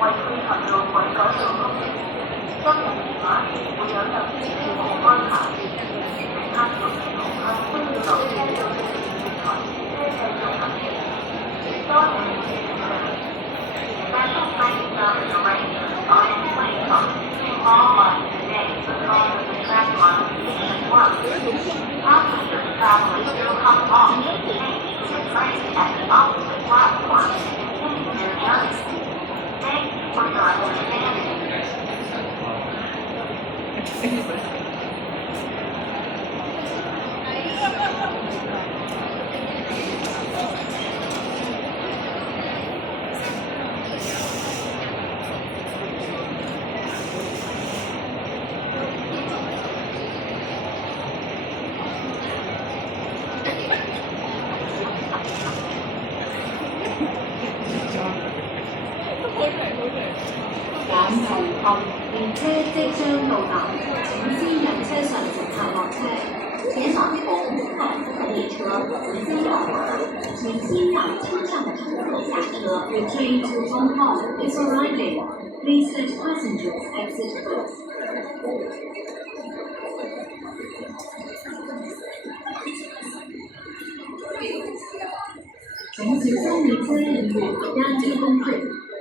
為配合路軌改造工程，今日電話會有特別票務安排，乘客同時同向需要落車到的月台車繼續行駛。多謝你嘅體諒。Special thanks are arranged on its way from all lines today because of the track modification work. Passengers traveling through Hong Kong may use the train at the opposite platform to continue their journey. Thank you for your understanding. 往紅磡列車即將到達，請先引車上乘客落車。前往紅磡列車即將到達，請先讓車上的乘客下車。The train to Hong Kong is arriving. Please let passengers exit first. 请小心列車引入單車工具。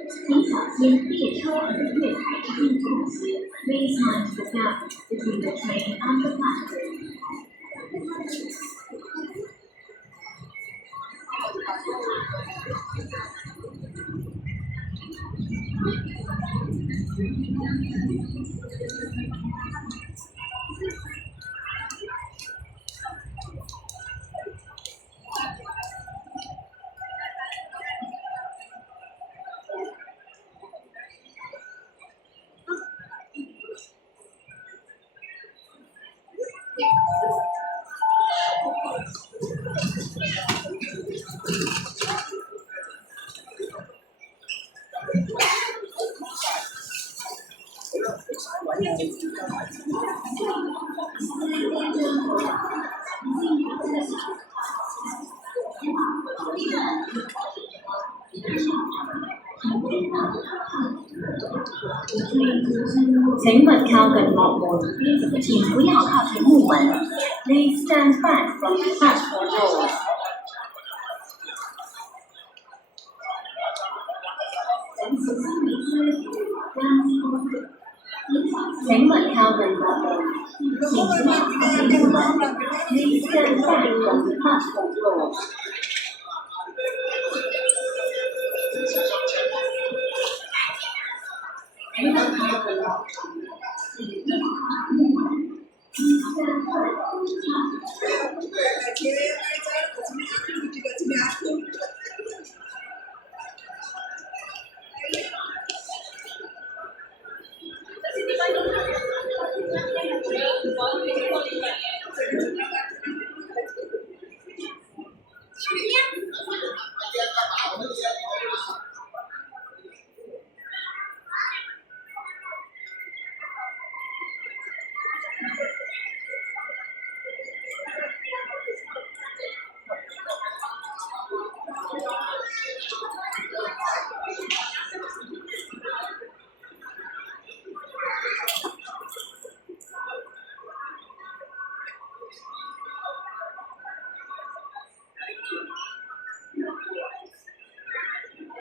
请小心列車和月台之間空隙。Please mind the gap between the train and the platform. 請勿靠近幕門，請不要靠近木門。Please stand back from the platform doors. 請勿靠近幕門，請不要靠近木門。Please stand back from the platform doors. 請勿靠近幕門，請不要靠近木門。Please stand back from the platform doors. 这边